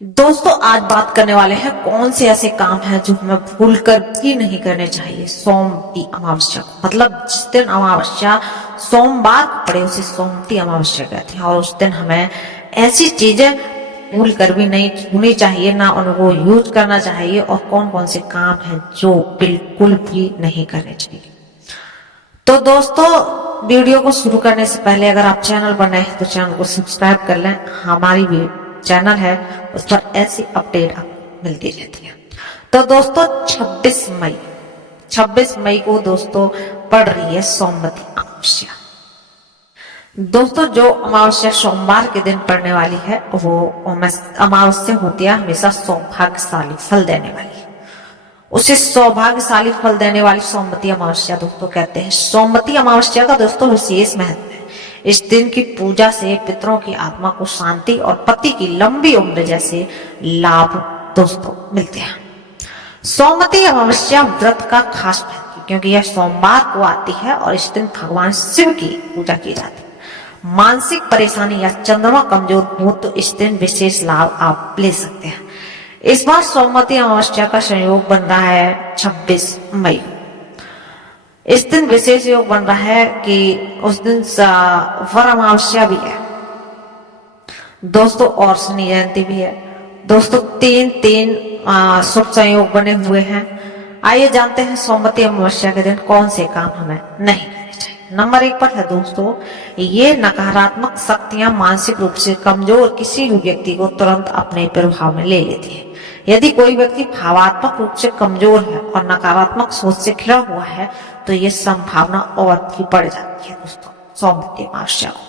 दोस्तों आज बात करने वाले हैं कौन से ऐसे काम हैं जो हमें भूलकर भी नहीं करने चाहिए सोमवती अमावस्या को। मतलब जिस दिन अमावस्या सोमवार को पड़े उसे सोमवती अमावस्या कहते हैं और उस दिन हमें ऐसी चीजें भूल कर भी नहीं छूनी चाहिए, ना उनको यूज करना चाहिए और कौन कौन से काम हैं जो बिल्कुल भी नहीं करने चाहिए। तो दोस्तों वीडियो को शुरू करने से पहले अगर आप चैनल पर नए हैं तो चैनल को सब्सक्राइब कर लें। हमारी चैनल है उस पर ऐसी अपडेट आपको मिलती रहती है। तो दोस्तों 26 मई को दोस्तों पड़ रही है सोमवती अमावस्या। दोस्तों जो अमावस्या सोमवार के दिन पड़ने वाली है वो अमावस्या होती है हमेशा सौभाग्यशाली फल देने वाली। उसे सौभाग्यशाली फल देने वाली सोमवती अमावस्या दोस्तों कहते हैं। सोमवती अमावस्या का दोस्तों विशेष महत्व है। इस दिन की पूजा से पितरों की आत्मा को शांति और पति की लंबी उम्र जैसे लाभ दोस्तों मिलते हैं। सोमवती अमावस्या व्रत का खास महत्व है क्योंकि यह सोमवार को आती है और इस दिन भगवान शिव की पूजा की जाती है। मानसिक परेशानी या चंद्रमा कमजोर हो तो इस दिन विशेष लाभ आप ले सकते हैं। इस बार सोमवती अमावस्या का संयोग बन रहा है 26 मई। इस दिन विशेष योग बन रहा है कि उस दिन वर अमावस्या भी है दोस्तों और शनि जयंती भी है दोस्तों। तीन शुभ संयोग बने हुए हैं। आइए जानते हैं सोमवती अमावस्या के दिन कौन से काम हमें नहीं करने चाहिए। नंबर 1 पर है दोस्तों, ये नकारात्मक शक्तियां मानसिक रूप से कमजोर किसी भी व्यक्ति को तुरंत अपने प्रभाव में ले लेती है। यदि कोई व्यक्ति भावात्मक रूप से कमजोर है और नकारात्मक सोच से घिरा हुआ है तो ये संभावना और भी बढ़ जाती है दोस्तों सोमवती अमावस्या को।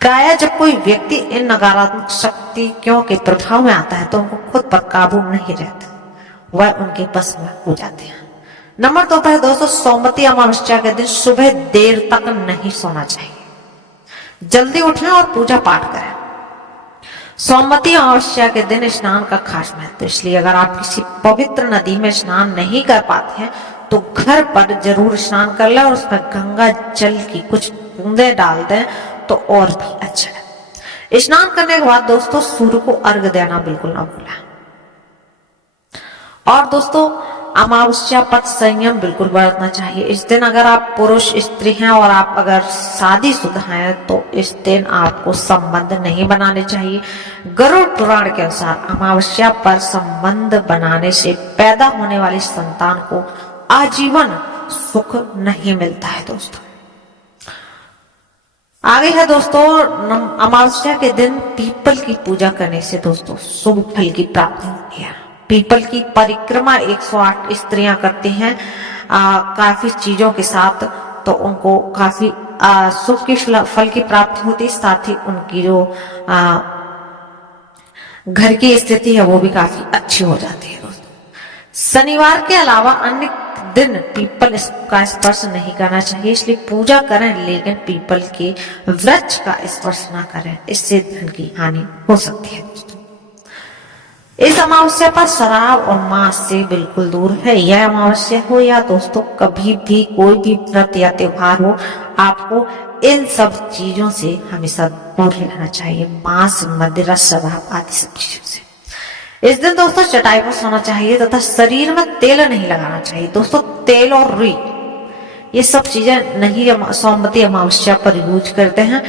प्रायः जब कोई व्यक्ति इन नकारात्मक शक्तियों के प्रभाव में आता है तो उनको खुद पर काबू नहीं रहता, वह उनके बस में हो जाते हैं। नंबर 2 पर दोस्तों, सोमवती अमावस्या के दिन सुबह देर तक नहीं सोना चाहिए। जल्दी उठें और पूजा पाठ करें। सोमवती अमावस्या के दिन स्नान का खास महत्व, इसलिए अगर आप किसी पवित्र नदी में स्नान नहीं कर पाते हैं तो घर पर जरूर स्नान कर लें और उसमें गंगा जल की कुछ बूंदे डाल दें तो और भी अच्छा है। स्नान करने के बाद दोस्तों सूर्य को अर्घ्य देना बिल्कुल ना भूलें। और दोस्तों अमावस्या पर संयम बिल्कुल बरतना चाहिए। इस दिन अगर आप पुरुष स्त्री हैं और आप अगर शादीशुदा हैं तो इस दिन आपको संबंध नहीं बनाने चाहिए। गरुड़ पुराण के अनुसार अमावस्या पर संबंध बनाने से पैदा होने वाली संतान को आजीवन सुख नहीं मिलता है दोस्तों। आगे है दोस्तों, अमावस्या के दिन पीपल की पूजा करने से दोस्तों शुभ फल की प्राप्ति होती है। पीपल की परिक्रमा 108 स्त्रियां करती हैं काफी चीजों के साथ, तो उनको काफी शुभ की फल की प्राप्ति होती है। साथ ही उनकी जो घर की स्थिति है वो भी काफी अच्छी हो जाती है दोस्तों। शनिवार के अलावा अन्य दिन पीपल का स्पर्श नहीं करना चाहिए, इसलिए पूजा करें लेकिन पीपल के वृक्ष का स्पर्श ना करें, इससे धन की हानि हो सकती है दोस्तों। इस अमावस्या पर शराब और मांस से बिल्कुल दूर है। यह अमावस्या हो या दोस्तों कभी भी कोई भी व्रत या त्योहार हो, आपको इन सब चीजों से हमेशा दूर रहना चाहिए। मांस, मदिरा, शराब आदि सब चीजों से। इस दिन दोस्तों चटाई पर सोना चाहिए तथा शरीर में तेल नहीं लगाना चाहिए दोस्तों। तेल और रुई ये सब चीजें नहीं सोमवती अमावस्या पर यूज करते हैं,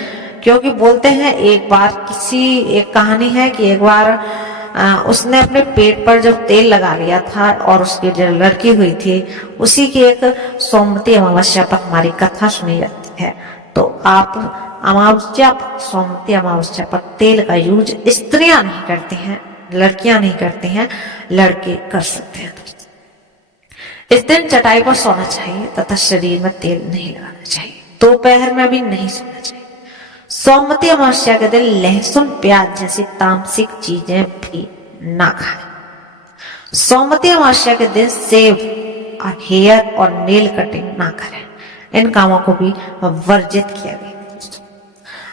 क्योंकि बोलते हैं एक कहानी है कि एक बार उसने अपने पेट पर जब तेल लगा लिया था और उसकी जो लड़की हुई थी उसी की एक सोमवती अमावस्या पर हमारी कथा सुनी जाती है। तो आप सोमवती अमावस्या पर तेल का यूज स्त्रियां नहीं करती हैं, लड़कियां नहीं करती हैं, लड़के कर सकते हैं। इस दिन चटाई पर सोना चाहिए तथा शरीर में तेल नहीं लगाना चाहिए। दोपहर में भी नहीं सोना चाहिए। सोमवती अमावस्या के दिन लहसुन, प्याज जैसी तामसिक चीजें भी ना खाएं। सोमवती अमावस्या के दिन सेव और हेयर और नेल कटिंग ना करें। इन कामों को भी वर्जित किया गया।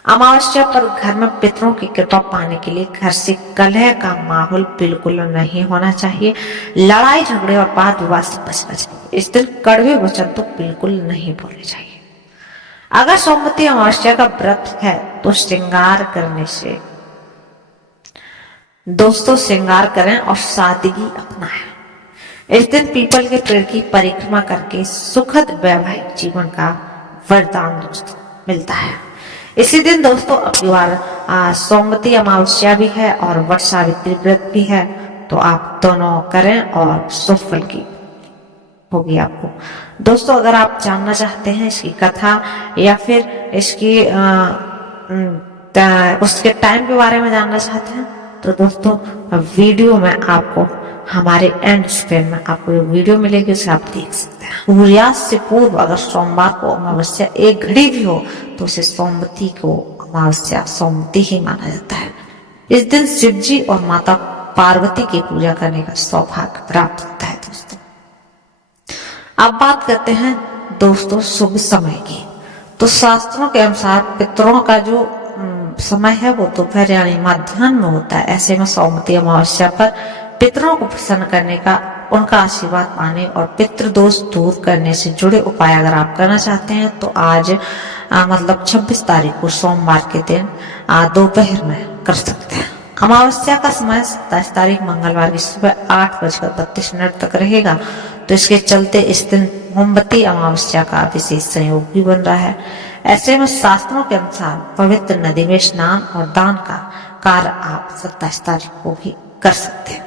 अमावस्या पर घर में पितरों की कृपा पाने के लिए घर से कलह का माहौल बिल्कुल नहीं होना चाहिए। लड़ाई झगड़े और वाद विवाद से बचना चाहिए। इस दिन कड़वे वचन तो बिल्कुल नहीं बोलने चाहिए। अगर सोमवती अमावस्या का व्रत है तो श्रृंगार करने से दोस्तों श्रृंगार करें और सादगी अपनाएं। इस दिन पीपल के पेड़ की परिक्रमा करके सुखद वैवाहिक जीवन का वरदान दोस्तों मिलता है। इसी दिन दोस्तों अपनी बार सोमवती अमावस्या भी है और वट सावित्री व्रत भी है, तो आप दोनों करें और शुभ फल की होगी आपको। दोस्तों अगर आप जानना चाहते हैं इसकी कथा या फिर इसकी उसके टाइम के बारे में जानना चाहते हैं, तो दोस्तों वीडियो में आपको हमारे एंड स्क्रीन में आपको ये वीडियो मिलेगी, उसे आप देख सकते हैं। सूर्यास्त से पूर्व अगर सोमवार को अमावस्या 1 घड़ी भी हो तो उसे सोमवती को अमावस्या सोमवती ही माना जाता है। इस दिन शिव जी और माता पार्वती की पूजा करने का सौभाग्य प्राप्त होता है। दोस्तों अब बात करते हैं दोस्तों शुभ समय की। तो शास्त्रों के अनुसार पितरों का जो समय है वो दोपहर यानी मध्याह्न में होता है। ऐसे में सोमवती अमावस्या पर पितरों को प्रसन्न करने का, उनका आशीर्वाद पाने और पितृ दोष दूर करने से जुड़े उपाय अगर आप करना चाहते हैं तो आज मतलब 26 तारीख को सोमवार के दिन दोपहर में कर सकते हैं। अमावस्या का समय 27 तारीख मंगलवार की सुबह 8:32 तक रहेगा, तो इसके चलते इस दिन मोमबत्ती अमावस्या का विशेष संयोग भी बन रहा है। ऐसे में शास्त्रों के अनुसार पवित्र नदी में स्नान और दान का कार्य आप 27 तारीख को भी कर सकते हैं।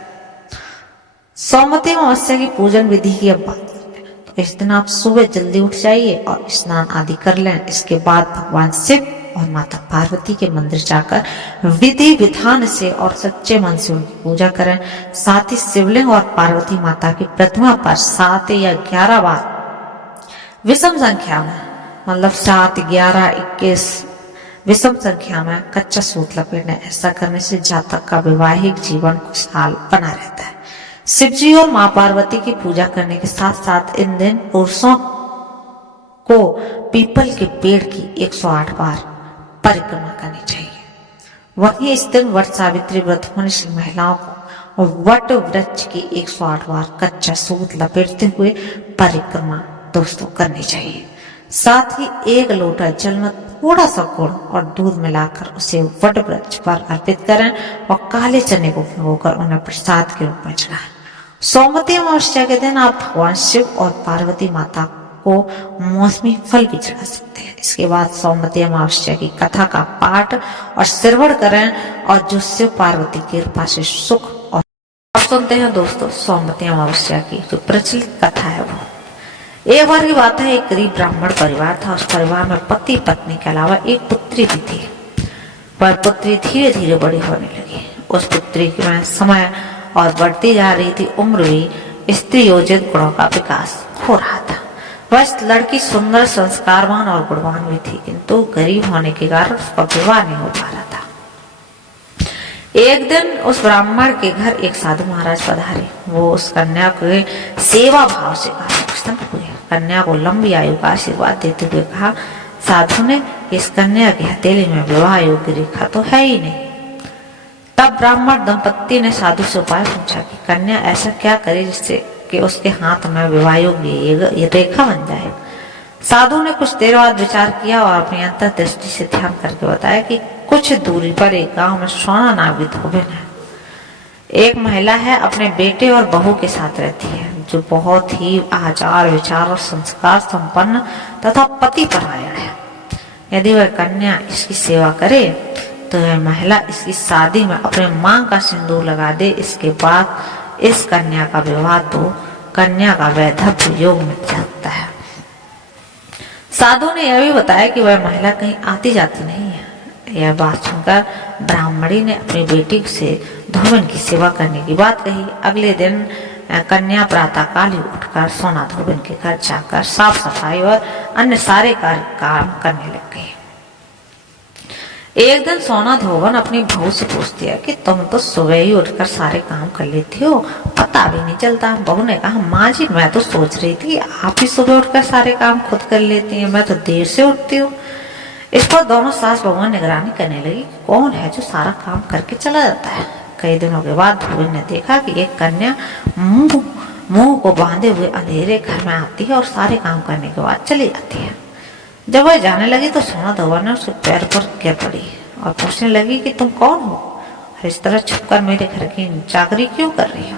सोमवती अमावस्या की पूजन विधि की अब बात करते हैं। तो इस दिन आप सुबह जल्दी उठ जाइए और स्नान आदि कर लें। इसके बाद भगवान शिव और माता पार्वती के मंदिर जाकर विधि विधान से और सच्चे मन से उनकी पूजा करें। साथ ही शिवलिंग और पार्वती माता की प्रतिमा पर 7 या 11 बार विषम संख्या में, मतलब 7, 11, 21 विषम संख्या में कच्चा सूत लपेटना। ऐसा करने से जातक का वैवाहिक जीवन खुशहाल बना रहता है। शिव जी और माँ पार्वती की पूजा करने के साथ साथ इन दिन पुरुषों को पीपल के पेड़ की 108 बार परिक्रमा करनी चाहिए। वहीं इस दिन वट सावित्री व्रत होने से महिलाओं को वट वृक्ष की 108 बार कच्चा सूत लपेटते हुए परिक्रमा दोस्तों करनी चाहिए। साथ ही 1 लोटा जल में थोड़ा सा गुड़ और दूध मिलाकर उसे वट वृक्ष पर अर्पित करें और काले चने को भिगोकर उन्हें प्रसाद के रूप में चढ़ाएं। सोमवती अमावस्या के दिन आप भगवान शिव और पार्वती माता को मौसमी फल भी चढ़ा सकते हैं। इसके बाद सोमवती अमावस्या की कथा का पाठ और श्रवण करें और जो शिव पार्वती की कृपा से सुख और अब सुनते हैं दोस्तों सोमवती अमावस्या की जो प्रचलित कथा है वो। एक बार की बात है, एक गरीब ब्राह्मण परिवार था। उस परिवार में पति पत्नी के अलावा एक पुत्री भी थी। पर पुत्री धीरे धीरे बड़ी होने लगी। उस पुत्री में समय और बढ़ती जा रही थी उम्र भी स्त्री योजित गुणों का विकास हो रहा था। वह लड़की सुंदर, संस्कारवान और गुणवान भी थी, किंतु गरीब होने के कारण उसका विवाह नहीं हो पा रहा था। एक दिन उस ब्राह्मण के घर एक साधु महाराज पधारे। वो उस कन्या के सेवा भाव से प्रसन्न हुए। कन्या को लंबी आयु का आशीर्वाद देते हुए कहा, साधु ने, इस कन्या की हथेली में विवाह योग्य रेखा तो है ही नहीं। तब ब्राह्मण दंपत्ति ने साधु से उपाय पूछा कि कन्या ऐसा क्या करे जिससे कि उसके हाथ में विवाह योग्य ये रेखा बन जाए। साधु ने कुछ देर बाद विचार किया और अपनी अंतर्दृष्टि से ध्यान करके बताया कि कुछ दूरी पर एक गांव में सोना नाम की धोबिन है। एक महिला है, अपने बेटे और बहू के साथ रहती है, जो बहुत ही आचार विचार और संस्कार संपन्न तथा पति परायण है। यदि वह कन्या इसकी सेवा करे तो यह महिला इसकी शादी में अपने मांग का सिंदूर लगा दे। इसके बाद इस कन्या का विवाह तो कन्या का वैधव्य योग मिल जाता है। साधु ने यह भी बताया कि वह महिला कहीं आती जाती नहीं है। यह बात सुनकर ब्राह्मणी ने अपनी बेटी से धोबिन की सेवा करने की बात कही। अगले दिन कन्या प्रातःकाल ही उठकर सोना धोबिन के घर जाकर साफ सफाई और अन्य सारे काम करने लग गई। एक दिन सोना धोबन अपनी बहू से पूछती है कि तुम तो सुबह ही उठकर सारे काम कर लेती हो, पता भी नहीं चलता। बहू ने कहा, माँ जी मैं तो सोच रही थी आप ही सुबह उठकर सारे काम खुद कर लेती हैं, मैं तो देर से उठती हूँ। इस पर दोनों सास बहू निगरानी करने लगी कौन है जो सारा काम करके चला जाता है। कई दिनों के बाद धोबन ने देखा कि एक कन्या मुंह को बांधे हुए अंधेरे घर में आती है और सारे काम करने के बाद चली जाती है। जब वह जाने लगी तो सोना धोबन ने उसके पैर पर गिर पड़ी और पूछने लगी कि तुम कौन हो, और इस तरह छुपकर मेरे घर की चाकरी क्यों कर रही हो?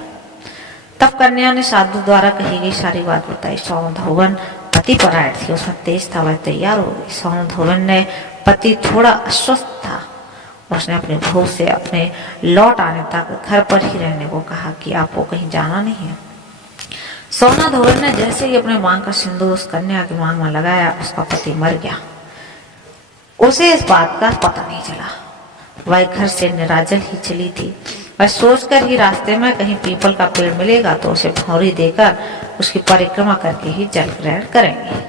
तब कन्या ने साधु द्वारा कही गई सारी बात बताई। सौंधवन पति परायण थी, उसमें तेज था, वह तैयार हो गई। सौंधवन ने पति थोड़ा अस्वस्थ था, उसने अपनी बहू से अपने लौट आने तक घर पर ही रहने को कहा कि आपको कहीं जाना नहीं है। सोना धोवन ने जैसे ही अपने मांग का सिंदूर उस कन्या की मांग में लगाया, उसका पति मर गया। उसे इस बात का पता नहीं चला। वह घर से निराजल ही चली थी। वह सोचकर ही रास्ते में कहीं पीपल का पेड़ मिलेगा तो उसे भौरी देकर उसकी परिक्रमा करके ही जल ग्रहण करेंगे।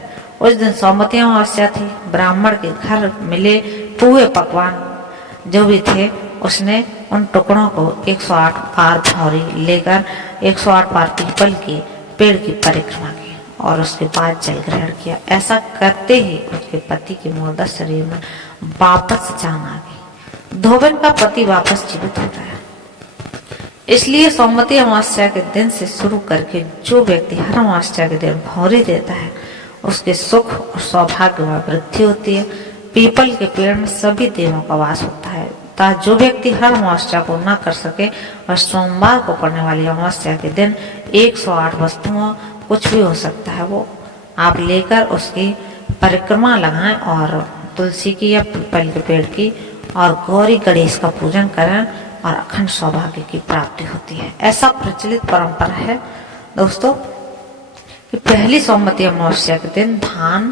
उस दिन सौमती अमावस्या थी। ब्राह्मण के घर मिले पूरे पकवान जो भी थे, उसने उन टुकड़ों को 108 बार भौरी लेकर 108 बार पीपल के पेड़ की परिक्रमा की और उसके बाद जल ग्रहण किया। ऐसा करते ही उसके पति के मुर्दा शरीर में वापस जान आ गई। धोबन का पति वापस जीवित हो गया। इसलिए सौमती अमावस्या के दिन से शुरू करके जो व्यक्ति हर अमावस्या के दिन भौरी देता है, उसके सुख और सौभाग्य में वृद्धि होती है। पीपल के पेड़ में सभी देवों का वास होता है। तथा जो व्यक्ति हर अमावस्या को न कर सके और सोमवार को पड़ने वाली अमावस्या के दिन 108 वस्तुओं, कुछ भी हो सकता है, वो आप लेकर उसकी परिक्रमा लगाएं और तुलसी की या पीपल के पेड़ की और गौरी गणेश का पूजन करें और अखंड सौभाग्य की प्राप्ति होती है। ऐसा प्रचलित परंपरा है दोस्तों कि पहली सौमती अमावस्या के दिन धान,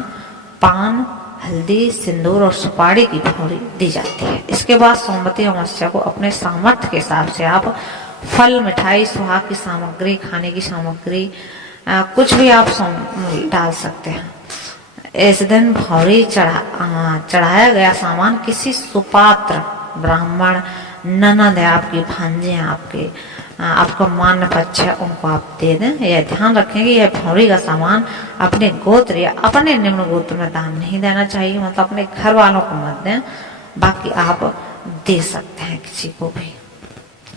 पान, हल्दी, सिंदूर और सुपारी की भौरी दी जाती है। इसके बाद सौमती अमावस्या को अपने सामर्थ्य के हिसाब से आप फल, मिठाई, सुहाग की सामग्री, खाने की सामग्री, कुछ भी आप डाल सकते हैं। इस दिन भौरी चढ़ाया गया सामान किसी सुपात्र, ब्राह्मण, ननद है आपकी, भांजे हैं आपके, आपका मान्य पक्ष है, उनको आप दे दें। यह ध्यान रखें कि यह भौरी का सामान अपने गोत्र या अपने निम्न गोत्र में दान नहीं देना चाहिए, मतलब अपने घर वालों को मत दें। बाकी आप दे सकते हैं, किसी को भी,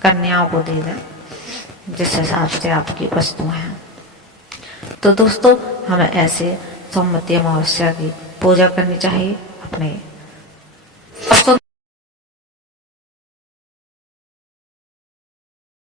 कन्याओं को दे दें जिस हिसाब से आपकी वस्तुएं हैं। तो दोस्तों, हमें ऐसे सौमती अमावस्या की पूजा करनी चाहिए। अपने